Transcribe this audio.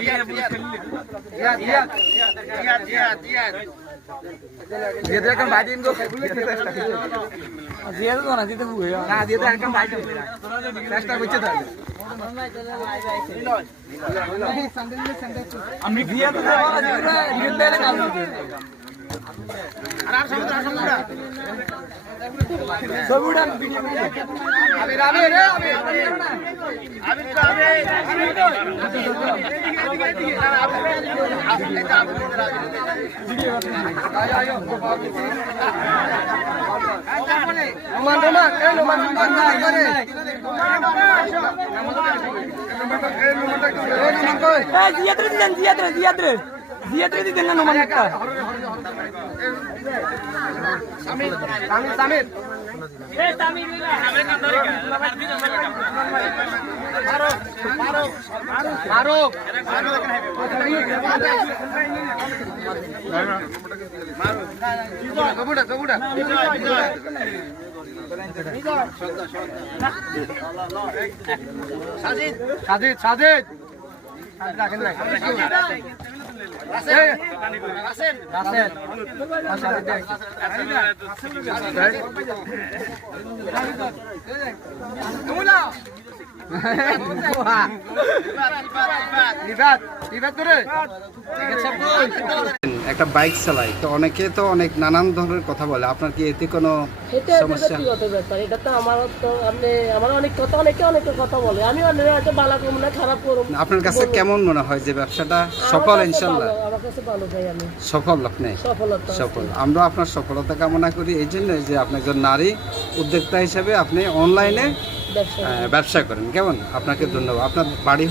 dia tu akan batin ko dia tu na dia tu buhay na dia tu akan batin চেষ্টা করছে তাহলে আমি দিয়া তো রিয়েল দেলে কাজ করতে আর সমুদ্র সবুড়া আবে রাবে রে আবে তো আবে আয় Roman করে জিয়াত্রে দিতেন না নোমান একটা সামির সাজিদ রাখেন না একটা বাইক চালাই তো অনেকে তো অনেক নানান ধরনের কথা বলে, আপনার কি এতে কোনো সমস্যা? এটা তো আমার অনেক কথা, অনেকে কথা বলে, আমি হয়তো ভালো করবো না, খারাপ করবো। আপনার কাছে কেমন মনে হয় যে ব্যবসাটা সফল? ইনশাল্লাহ আমার কাছে ভালো ভাই, আমি সফল। আপনি সফল, আমরা আপনার সফলতা কামনা করি। এই জন্য যে আপনি একজন নারী উদ্যোক্তা হিসেবে আপনি অনলাইনে ব্যবসা করেন, কেমন? আপনাকে ধন্যবাদ। আপনার বাড়ি